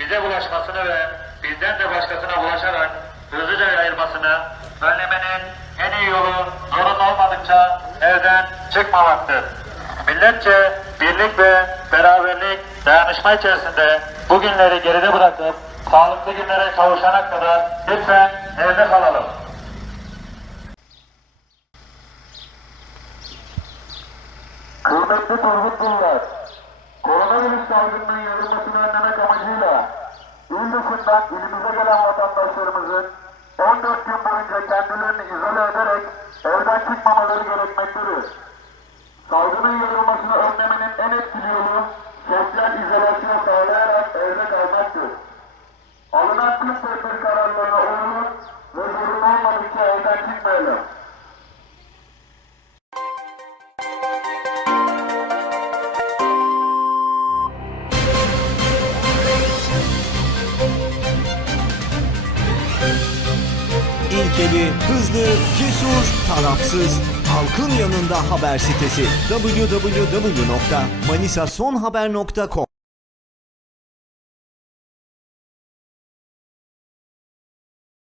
bize bulaşmasını ve bizden de başkasına bulaşarak hızlıca yayılmasını önlemenin en iyi yolu zorunlu olmadıkça evden çıkmamaktır. Milletçe birlik ve beraberlik, dayanışma içerisinde bu günleri geride bırakıp sağlıklı günlere kavuşana kadar lütfen evde kalalım. Kıymetli Turgutlular, koronavirüs salgınının yayılmasını önlemek il ilimize gelen vatandaşlarımızın 14 gün boyunca kendilerini izole ederek evden çıkmamaları gerekmektedir. Salgının yayılmasını önlemenin en etkili yolu sosyal izolasyon sağlayarak evde kalmaktır. Alınan tüm İlkeli, hızlı, cesur, tarafsız, halkın yanında haber sitesi. Www.manisasonhaber.com